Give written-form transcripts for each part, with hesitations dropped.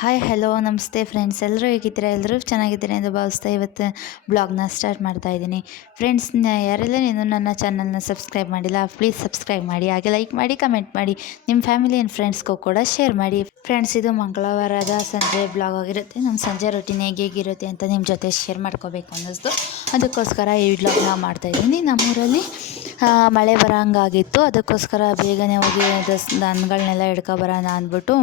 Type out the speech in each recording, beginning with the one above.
Hi hello ನಮಸ್ತೆ friends, ಎಲ್ಲರೂ ಹೇಗಿದ್ದೀರಾ? ಎಲ್ಲರೂ ಚೆನ್ನಾಗಿದ್ದೀರಾ ಎಂದು ಭಾವಿಸ್ತಾ ಇವತ್ತು ಬ್ಲಾಗ್ನ ಸ್ಟಾರ್ಟ್ ಮಾಡ್ತಾ ಇದ್ದೀನಿ. ಫ್ರೆಂಡ್ಸ್, ಯಾರೆಲ್ಲ ಇನ್ನೂ ನನ್ನ ಚಾನಲ್ನ ಸಬ್ಸ್ಕ್ರೈಬ್ ಮಾಡಿಲ್ಲ, ಪ್ಲೀಸ್ ಸಬ್ಸ್ಕ್ರೈಬ್ ಮಾಡಿ, ಹಾಗೆ ಲೈಕ್ ಮಾಡಿ, ಕಮೆಂಟ್ ಮಾಡಿ, ನಿಮ್ಮ ಫ್ಯಾಮಿಲಿ ಆ್ಯಂಡ್ ಫ್ರೆಂಡ್ಸ್ಗೂ ಕೂಡ ಶೇರ್ ಮಾಡಿ. ಫ್ರೆಂಡ್ಸ್, ಇದು ಮಂಗಳವಾರದ ಸಂಜೆ ಬ್ಲಾಗ್ ಆಗಿರುತ್ತೆ. ನಮ್ಮ ಸಂಜೆ ರೊಟೀನ್ ಹೇಗಿರುತ್ತೆ ಅಂತ ನಿಮ್ಮ ಜೊತೆ ಶೇರ್ ಮಾಡ್ಕೋಬೇಕು ಅನ್ನಿಸ್ತು. ಅದಕ್ಕೋಸ್ಕರ ಈ ವ್ಲಾಗ್ನ ಮಾಡ್ತಾಯಿದ್ದೀನಿ. ನಮ್ಮೂರಲ್ಲಿ ಮಳೆ ಬರೋಂಗಾಗಿತ್ತು. ಅದಕ್ಕೋಸ್ಕರ ಬೇಗನೆ ಹೋಗಿ ದನಗಳನ್ನೆಲ್ಲ ಹಿಡ್ಕೊಬರೋಣ ಅಂದ್ಬಿಟ್ಟು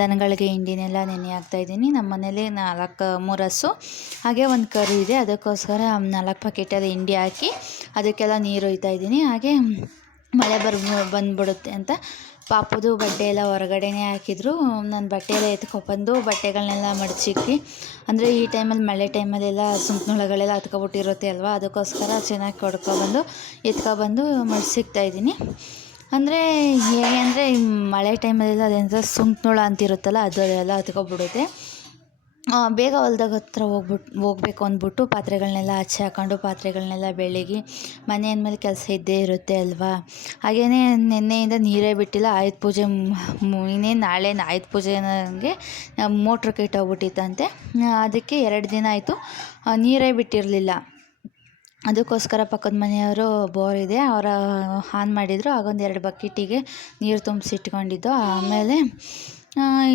ದನಗಳಿಗೆ ಹಿಂಡಿನೆಲ್ಲ ನೆನೆ ಹಾಕ್ತಾಯಿದ್ದೀನಿ. ನಮ್ಮ ಮನೇಲಿ 3 ಹಸು ಹಾಗೆ ಒಂದು ಕರು ಇದೆ. ಅದಕ್ಕೋಸ್ಕರ 4 ಪ್ಯಾಕೆಟಲ್ಲಿ ಹಿಂಡಿ ಹಾಕಿ ಅದಕ್ಕೆಲ್ಲ ನೀರು ಒಯ್ತಾಯಿದ್ದೀನಿ. ಹಾಗೆ ಮಳೆ ಬಂದ್ಬಿಡುತ್ತೆ ಅಂತ ಪಾಪದು ಬಟ್ಟೆ ಎಲ್ಲ ಹೊರಗಡೆನೇ ಹಾಕಿದ್ರು. ನಾನು ಬಟ್ಟೆ ಎಲ್ಲ ಎತ್ಕೊಬಂದು ಬಟ್ಟೆಗಳನ್ನೆಲ್ಲ ಮಡಚಿಕ್ಕಿ, ಅಂದರೆ ಈ ಟೈಮಲ್ಲಿ ಮಳೆ ಟೈಮಲ್ಲೆಲ್ಲ ಸುಂಕನೊಳಗಳೆಲ್ಲ ಹತ್ಕೊಬಿಟ್ಟಿರುತ್ತೆ ಅಲ್ವಾ, ಅದಕ್ಕೋಸ್ಕರ ಚೆನ್ನಾಗಿ ಎತ್ಕೊಬಂದು ಮಡಚಿಕ್ತಾಯಿದ್ದೀನಿ. ಅಂದರೆ ಹೇಗೆ ಅಂದರೆ ಮಳೆ ಟೈಮಲ್ಲೆಲ್ಲ ಅದೆಂಥ ಸುಂಕನೊಳ ಅಂತಿರುತ್ತಲ್ಲ, ಅದೆಲ್ಲ ಹತ್ಕೊಬಿಡುತ್ತೆ. ಬೇಗ ಹೊಲ್ದಾಗ ಹತ್ರ ಹೋಗ್ಬೇಕು ಅಂದ್ಬಿಟ್ಟು ಪಾತ್ರೆಗಳನ್ನೆಲ್ಲ ಹಚ್ಚಿ ಹಾಕೊಂಡು ಪಾತ್ರೆಗಳನ್ನೆಲ್ಲ ಬೆಳಗಿ ಮನೆ ಅಂದಮೇಲೆ ಕೆಲಸ ಇದ್ದೇ ಇರುತ್ತೆ ಅಲ್ವಾ. ಹಾಗೆಯೇ ನಿನ್ನೆಯಿಂದ ನೀರೇ ಬಿಟ್ಟಿಲ್ಲ. ಆಯುಧ ಪೂಜೆ ಇನ್ನೇನು ನಾಳೆ ಆಯುಧ ಪೂಜೆ ನನಗೆ ಮೋಟ್ರ್ ಕೆಟ್ಟೋಗ್ಬಿಟ್ಟಿತ್ತಂತೆ. ಅದಕ್ಕೆ 2 ದಿನ ಆಯಿತು ನೀರೇ ಬಿಟ್ಟಿರಲಿಲ್ಲ. ಅದಕ್ಕೋಸ್ಕರ ಪಕ್ಕದ ಮನೆಯವರು ಬೋರ್ ಇದೆ, ಅವರ ಆನ್ ಮಾಡಿದರು. ಆಗೊಂದು 2 ಬಕೆಟಿಗೆ ನೀರು ತುಂಬಿಸಿಟ್ಕೊಂಡಿದ್ದು. ಆಮೇಲೆ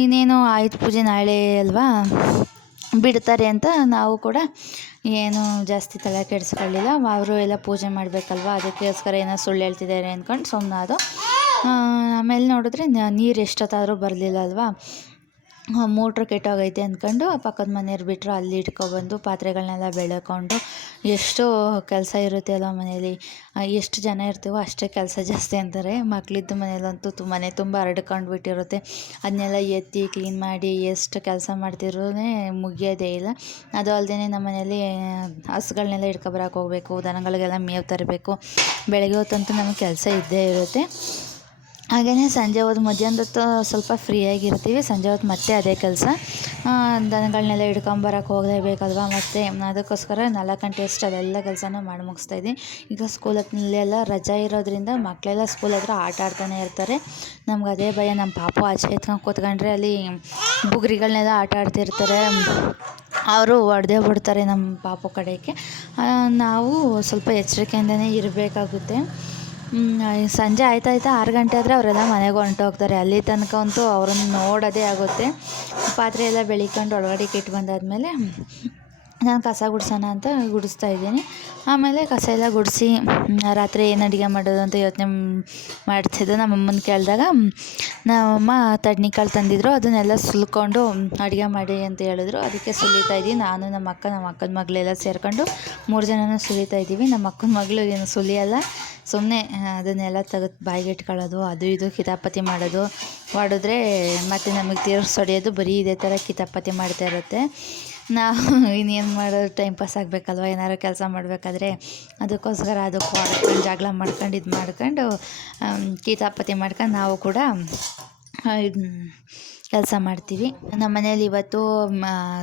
ಇನ್ನೇನು ಆಯುಧ ಪೂಜೆ ನಾಳೆ ಅಲ್ವಾ, ಬಿಡ್ತಾರೆ ಅಂತ ನಾವು ಕೂಡ ಏನು ಜಾಸ್ತಿ ತಲೆ ಕೆಡಿಸ್ಕೊಳ್ಳಿಲ್ಲ. ಅವರು ಎಲ್ಲ ಪೂಜೆ ಮಾಡಬೇಕಲ್ವ, ಅದಕ್ಕೋಸ್ಕರ ಏನೋ ಸುಳ್ಳು ಹೇಳ್ತಿದ್ದಾರೆ ಅಂದ್ಕೊಂಡು ಸುಮ್ಮನಾದು. ಆಮೇಲೆ ನೋಡಿದ್ರೆ ನೀರು ಎಷ್ಟೊತ್ತಾದರೂ ಬರಲಿಲ್ಲ ಅಲ್ವಾ. ಮೋಟ್ರ್ ಕೆಟ್ಟೋಗೈತೆ ಅಂದ್ಕೊಂಡು ಪಕ್ಕದ ಮನೆಯವ್ರು ಬಿಟ್ಟರು. ಅಲ್ಲಿ ಇಟ್ಕೊಬಂದು ಪಾತ್ರೆಗಳನ್ನೆಲ್ಲ ಬೆಳಕೊಂಡು, ಎಷ್ಟು ಕೆಲಸ ಇರುತ್ತೆ ಅಲ್ವ ಮನೇಲಿ. ಎಷ್ಟು ಜನ ಇರ್ತೀವೋ ಅಷ್ಟೇ ಕೆಲಸ ಜಾಸ್ತಿ ಅಂತಾರೆ. ಮಕ್ಕಳಿದ್ದು ಮನೇಲಂತೂ ಮನೆ ತುಂಬ ಹರಡ್ಕೊಂಡು ಬಿಟ್ಟಿರುತ್ತೆ. ಅದನ್ನೆಲ್ಲ ಎತ್ತಿ ಕ್ಲೀನ್ ಮಾಡಿ ಎಷ್ಟು ಕೆಲಸ ಮಾಡ್ತಿದ್ರೂ ಮುಗಿಯೋದೇ ಇಲ್ಲ. ಅದು ಅಲ್ಲದೆ ನಮ್ಮ ಮನೇಲಿ ಹಸುಗಳನ್ನೆಲ್ಲ ಹಿಡ್ಕೊಬರಕ್ಕೆ ಹೋಗಬೇಕು, ದನಗಳಿಗೆಲ್ಲ ಮೇವು ತರಬೇಕು. ಬೆಳಗ್ಗೆ ಹೊತ್ತಂತೂ ನಮಗೆ ಕೆಲಸ ಇದ್ದೇ ಇರುತ್ತೆ. ಹಾಗೆಯೇ ಸಂಜೆ ಹೊತ್ತು ಮಧ್ಯಾಹ್ನದ ಹೊತ್ತು ಸ್ವಲ್ಪ ಫ್ರೀಯಾಗಿರ್ತೀವಿ. ಸಂಜೆ ಹೊತ್ತು ಮತ್ತೆ ಅದೇ ಕೆಲಸ. ದನಗಳನ್ನೆಲ್ಲ ಹಿಡ್ಕೊಂಬರಕ್ಕೆ ಹೋಗಲೇಬೇಕಲ್ವ. ಮತ್ತು ಅದಕ್ಕೋಸ್ಕರ 4 ಗಂಟೆ ಅಷ್ಟು ಅದೆಲ್ಲ ಕೆಲಸನೂ ಮಾಡಿ ಮುಗಿಸ್ತಾಯಿದ್ದೆ. ಈಗ ಸ್ಕೂಲಲ್ಲೆಲ್ಲ ರಜಾ ಇರೋದ್ರಿಂದ ಮಕ್ಕಳೆಲ್ಲ ಸ್ಕೂಲ್ ಹತ್ರ ಆಟ ಆಡ್ತಾನೆ ಇರ್ತಾರೆ. ನಮ್ಗೆ ಅದೇ ಭಯ. ನಮ್ಮ ಪಾಪು ಆಚೆ ಎತ್ಕೊಂಡು ಕೂತ್ಕೊಂಡ್ರೆ ಅಲ್ಲಿ ಬುಗುರಿಗಳನ್ನೆಲ್ಲ ಆಟ ಆಡ್ತಿರ್ತಾರೆ. ಅವರು ಹೊಡೆದೇ ಬಿಡ್ತಾರೆ ನಮ್ಮ ಪಾಪು ಕಡೆಗೆ. ನಾವು ಸ್ವಲ್ಪ ಎಚ್ಚರಿಕೆಯಿಂದನೇ ಇರಬೇಕಾಗುತ್ತೆ. ಸಂಜೆ ಆಯ್ತಾ 6 ಗಂಟೆ ಆದರೆ ಅವರೆಲ್ಲ ಮನೆಗೆ ಹೊಂಟೋಗ್ತಾರೆ. ಅಲ್ಲಿ ತನಕ ಅಂತೂ ಅವ್ರನ್ನ ನೋಡೋದೇ ಆಗುತ್ತೆ. ಪಾತ್ರೆ ಎಲ್ಲ ಬೆಳಿಕೊಂಡು ಒಳಗಡೆ ಇಟ್ಟು ಬಂದಾದಮೇಲೆ ನಾನು ಕಸ ಗುಡಿಸೋಣ ಅಂತ ಗುಡಿಸ್ತಾ ಇದ್ದೀನಿ. ಆಮೇಲೆ ಕಸ ಎಲ್ಲ ಗುಡಿಸಿ ರಾತ್ರಿ ಏನು ಅಡುಗೆ ಮಾಡೋದು ಅಂತ ಯೋಚನೆ ಮಾಡ್ತಿದ್ದೆ. ನಮ್ಮಮ್ಮನ ಕೇಳಿದಾಗ ನಮ್ಮಮ್ಮ ತಡ್ನಿಕಾಳು ತಂದಿದ್ರು, ಅದನ್ನೆಲ್ಲ ಸುಲ್ಕೊಂಡು ಅಡುಗೆ ಮಾಡಿ ಅಂತ ಹೇಳಿದ್ರು. ಅದಕ್ಕೆ ಸುಲಿತಾ ಇದ್ದೀನಿ. ನಾನು ನಮ್ಮ ಅಕ್ಕನ ಮಗಳೆಲ್ಲ ಸೇರಿಕೊಂಡು 3 ಜನನೂ ಸುಲಿತಾ ಇದ್ದೀವಿ. ನಮ್ಮ ಅಕ್ಕನ ಮಗಳು ಏನು ಸುಲಿಯಲ್ಲ, ಸುಮ್ಮನೆ ಅದನ್ನೆಲ್ಲ ತೆಗೆದು ಬಾಯಿಗೆ ಇಟ್ಕೊಳ್ಳೋದು, ಅದು ಇದು ಕಿತಾಪತಿ ಮಾಡೋದು. ಹೊಡೆದ್ರೆ ಮತ್ತು ನಮಗೆ ತೀರ್ಸಿ ಹೊಡೆಯೋದು, ಬರೀ ಇದೇ ಥರ ಕಿತಾಪತಿ ಮಾಡ್ತಾ ಇರುತ್ತೆ. ನಾವು ಇನ್ನೇನು ಮಾಡೋದು, ಟೈಮ್ ಪಾಸ್ ಆಗಬೇಕಲ್ವ ಏನಾದ್ರು ಕೆಲಸ ಮಾಡಬೇಕಾದ್ರೆ. ಅದಕ್ಕೋಸ್ಕರ ಅದಕ್ಕೆ ಹೊಡ್ಕೊಂಡು ಜಗಳ ಮಾಡ್ಕೊಂಡು ಇದು ಮಾಡ್ಕೊಂಡು ಕಿತಾಪತಿ ಮಾಡ್ಕೊಂಡು ನಾವು ಕೂಡ ಕೆಲಸ ಮಾಡ್ತೀವಿ. ನಮ್ಮ ಮನೇಲಿ ಇವತ್ತು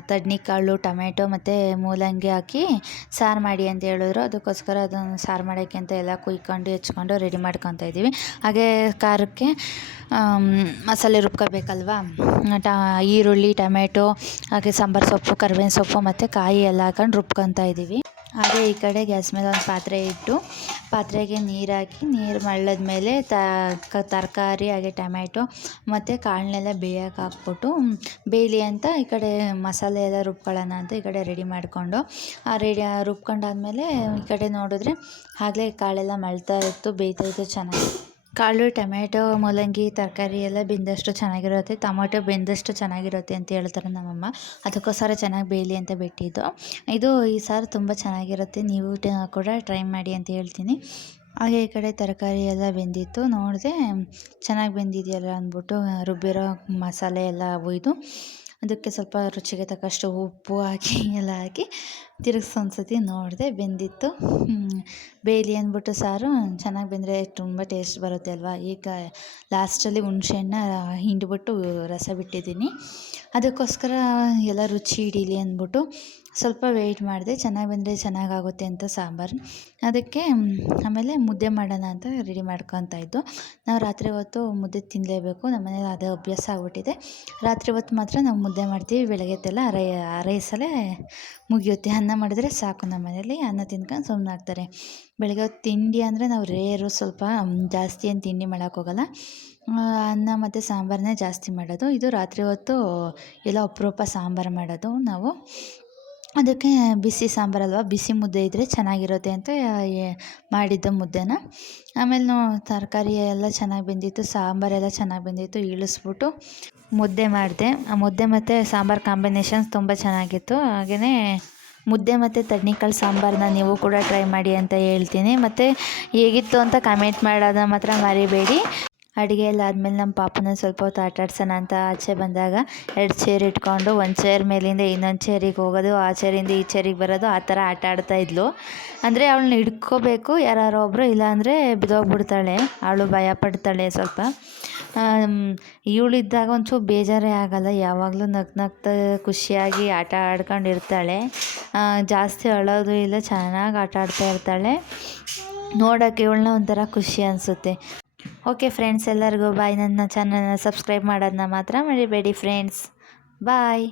ತಡ್ನಿಕಾಳು, ಟೊಮೆಟೊ ಮತ್ತು ಮೂಲಂಗಿ ಹಾಕಿ ಸಾರು ಮಾಡಿ ಅಂತ ಹೇಳಿದ್ರು. ಅದಕ್ಕೋಸ್ಕರ ಅದನ್ನು ಸಾರು ಮಾಡೋಕ್ಕೆ ಅಂತ ಎಲ್ಲ ಕುಯ್ಕೊಂಡು ಹೆಚ್ಕೊಂಡು ರೆಡಿ ಮಾಡ್ಕೊತಾ ಇದ್ದೀವಿ. ಹಾಗೆ ಖಾರಕ್ಕೆ ಮಸಾಲೆ ರುಬ್ಕೋಬೇಕಲ್ವ. ಈರುಳ್ಳಿ, ಟೊಮೆಟೊ, ಹಾಗೆ ಸಾಂಬಾರು ಸೊಪ್ಪು, ಕರಿಬೇವಿನ ಸೊಪ್ಪು ಮತ್ತು ಕಾಯಿ ಎಲ್ಲ ಹಾಕೊಂಡು ರುಬ್ಕೊತಾ ಇದ್ದೀವಿ. ಹಾಗೆ ಈ ಕಡೆ ಗ್ಯಾಸ್ ಮೇಲೆ ಒಂದು ಪಾತ್ರೆ ಇಟ್ಟು ಪಾತ್ರೆಗೆ ನೀರು ಹಾಕಿ, ನೀರು ಮಳ್ಳದ ಮೇಲೆ ತರಕಾರಿ ಹಾಗೆ ಟೊಮೆಟೊ ಮತ್ತು ಕಾಳನ್ನೆಲ್ಲ ಬೇಯಕ್ಕೆ ಹಾಕ್ಬಿಟ್ಟು ಬೇಯಲಿ ಅಂತ ಈ ಕಡೆ ಮಸಾಲೆ ಎಲ್ಲ ರುಬ್ಕೊಳ್ಳೋಣ ಅಂತ ಈ ಕಡೆ ರೆಡಿ ಮಾಡಿಕೊಂಡು ರುಬ್ಕೊಂಡಾದ್ಮೇಲೆ ಈ ಕಡೆ ನೋಡಿದ್ರೆ ಆಗಲೇ ಕಾಳೆಲ್ಲ ಮಳ್ತಾ ಇತ್ತು, ಬೇಯ್ತಾ ಇತ್ತು ಚೆನ್ನಾಗಿ. ಕಾಳು, ಟೊಮೆಟೊ, ಮೂಲಂಗಿ, ತರಕಾರಿ ಎಲ್ಲ ಬೆಂದಷ್ಟು ಚೆನ್ನಾಗಿರುತ್ತೆ. ಟೊಮೆಟೊ ಬೆಂದಷ್ಟು ಚೆನ್ನಾಗಿರುತ್ತೆ ಅಂತ ಹೇಳ್ತಾರೆ ನಮ್ಮಮ್ಮ. ಅದಕ್ಕೋಸ್ಕರ ಚೆನ್ನಾಗಿ ಬೇಯಲಿ ಅಂತ ಬಿಟ್ಟಿದ್ದು. ಈ ಸಾರು ತುಂಬ ಚೆನ್ನಾಗಿರುತ್ತೆ, ನೀವು ಕೂಡ ಟ್ರೈ ಮಾಡಿ ಅಂತ ಹೇಳ್ತೀನಿ. ಹಾಗೆ ಈ ಕಡೆ ತರಕಾರಿ ಎಲ್ಲ ಬೆಂದಿತ್ತು. ನೋಡಿದೆ ಚೆನ್ನಾಗಿ ಬೆಂದಿದೆಯಲ್ಲ ಅಂದ್ಬಿಟ್ಟು ರುಬ್ಬಿರೋ ಮಸಾಲೆ ಎಲ್ಲ ಒಯ್ದು ಅದಕ್ಕೆ ಸ್ವಲ್ಪ ರುಚಿಗೆ ತಕ್ಕಷ್ಟು ಉಪ್ಪು ಹಾಕಿ ಎಲ್ಲ ಹಾಕಿ ತಿರುಗಿಸಿ ಒಂದ್ಸತಿ ನೋಡಿದೆ ಬೆಂದಿತ್ತು. ಬೇಯಲಿ ಅಂದ್ಬಿಟ್ಟು ಸಾರು ಚೆನ್ನಾಗಿ ಬೆಂದರೆ ತುಂಬ ಟೇಸ್ಟ್ ಬರುತ್ತೆ ಅಲ್ವಾ. ಈಗ ಲಾಸ್ಟಲ್ಲಿ ಹುಣ್ಸೆಹಣ್ಣ ಹಿಂಡ್ಬಿಟ್ಟು ರಸ ಬಿಟ್ಟಿದ್ದೀನಿ. ಅದಕ್ಕೋಸ್ಕರ ಎಲ್ಲ ರುಚಿ ಹಿಡೀಲಿ ಅಂದ್ಬಿಟ್ಟು ಸ್ವಲ್ಪ ವೆಯ್ಟ್ ಮಾಡಿದೆ. ಚೆನ್ನಾಗಿ ಬಂದರೆ ಚೆನ್ನಾಗಾಗುತ್ತೆ ಅಂತ ಸಾಂಬಾರು. ಅದಕ್ಕೆ ಆಮೇಲೆ ಮುದ್ದೆ ಮಾಡೋಣ ಅಂತ ರೆಡಿ ಮಾಡ್ಕೊತಾ ಇದ್ದು. ನಾವು ರಾತ್ರಿ ಹೊತ್ತು ಮುದ್ದೆ ತಿನ್ನಲೇಬೇಕು, ನಮ್ಮ ಮನೇಲಿ ಅದೇ ಅಭ್ಯಾಸ ಆಗ್ಬಿಟ್ಟಿದೆ. ರಾತ್ರಿ ಹೊತ್ತು ಮಾತ್ರ ನಾವು ಮುದ್ದೆ ಮಾಡ್ತೀವಿ, ಬೆಳಗ್ಗೆದ್ದೆಲ್ಲ ರೈಸಲ್ಲೇ ಮುಗಿಯುತ್ತೆ. ಅನ್ನ ಮಾಡಿದ್ರೆ ಸಾಕು, ನಮ್ಮ ಮನೇಲಿ ಅನ್ನ ತಿನ್ಕೊಂಡು ಸುಮ್ಮನಾಗ್ತಾರೆ. ಬೆಳಗ್ಗೆ ಹೊತ್ತು ತಿಂಡಿ ಅಂದರೆ ನಾವು ರೇರು, ಸ್ವಲ್ಪ ಜಾಸ್ತಿ ಏನು ತಿಂಡಿ ಮಾಡೋಕ್ಕೋಗಲ್ಲ. ಅನ್ನ ಮತ್ತು ಸಾಂಬಾರನ್ನೇ ಜಾಸ್ತಿ ಮಾಡೋದು. ಇದು ರಾತ್ರಿ ಹೊತ್ತು ಎಲ್ಲ ಅಪರೂಪ ಸಾಂಬಾರು ಮಾಡೋದು ನಾವು. ಅದಕ್ಕೆ ಬಿಸಿ ಸಾಂಬಾರಲ್ವ, ಬಿಸಿ ಮುದ್ದೆ ಇದ್ದರೆ ಚೆನ್ನಾಗಿರುತ್ತೆ ಅಂತ ಮಾಡಿದ್ದ ಮುದ್ದೆನ. ಆಮೇಲೆ ತರಕಾರಿ ಎಲ್ಲ ಚೆನ್ನಾಗಿ ಬೆಂದಿತ್ತು, ಸಾಂಬಾರೆಲ್ಲ ಚೆನ್ನಾಗಿ ಬೆಂದಿತ್ತು. ಇಳಿಸ್ಬಿಟ್ಟು ಮುದ್ದೆ ಮಾಡಿದೆ. ಆ ಮುದ್ದೆ ಮತ್ತು ಸಾಂಬಾರು ಕಾಂಬಿನೇಷನ್ಸ್ ತುಂಬ ಚೆನ್ನಾಗಿತ್ತು. ಹಾಗೆಯೇ ಮುದ್ದೆ ಮತ್ತು ತಡ್ನಿಕಾಳು ಸಾಂಬಾರನ್ನ ನೀವು ಕೂಡ ಟ್ರೈ ಮಾಡಿ ಅಂತ ಹೇಳ್ತೀನಿ. ಮತ್ತು ಹೇಗಿತ್ತು ಅಂತ ಕಮೆಂಟ್ ಮಾಡೋದನ್ನ ಮಾತ್ರ ಮರಿಬೇಡಿ. ಅಡುಗೆ ಎಲ್ಲ ಆದಮೇಲೆ ನಮ್ಮ ಪಾಪನ ಸ್ವಲ್ಪ ಹೊತ್ತು ಆಟಾಡ್ಸೋಣ ಅಂತ ಆಚೆ ಬಂದಾಗ 2 ಚೇರ್ ಇಟ್ಕೊಂಡು ಒಂದು ಚೇರ್ ಮೇಲಿಂದ ಇನ್ನೊಂದು ಚೇರಿಗೆ ಹೋಗೋದು, ಆ ಚೇರಿಂದ ಈ ಚೇರಿಗೆ ಬರೋದು, ಆ ಥರ ಆಟ ಆಡ್ತಾಯಿದ್ಲು. ಅಂದರೆ ಅವಳನ್ನ ಹಿಡ್ಕೋಬೇಕು ಯಾರೋ ಒಬ್ಬರು, ಇಲ್ಲಾಂದರೆ ಬಿದ್ದೋಗ್ಬಿಡ್ತಾಳೆ. ಅವಳು ಭಯ ಪಡ್ತಾಳೆ ಸ್ವಲ್ಪ. ಇವಳಿದ್ದಾಗ ಒಂಚೂರು ಬೇಜಾರೇ ಆಗಲ್ಲ, ಯಾವಾಗಲೂ ನಗ್ತಾ ಖುಷಿಯಾಗಿ ಆಟ ಆಡ್ಕೊಂಡಿರ್ತಾಳೆ. ಜಾಸ್ತಿ ಅಳೋದು ಇಲ್ಲ, ಚೆನ್ನಾಗಿ ಆಟ ಆಡ್ತಾ ಇರ್ತಾಳೆ. ನೋಡೋಕ್ಕೆ ಇವಳನ್ನ ಒಂಥರ ಖುಷಿ ಅನಿಸುತ್ತೆ. ಓಕೆ ಫ್ರೆಂಡ್ಸ್, ಎಲ್ಲರಿಗೂ ಬಾಯ್. ನನ್ನ ಚಾನಲ್ನ ಸಬ್ಸ್ಕ್ರೈಬ್ ಮಾಡೋದನ್ನ ಮಾತ್ರ ಮರಿಬೇಡಿ ಫ್ರೆಂಡ್ಸ್. ಬಾಯ್.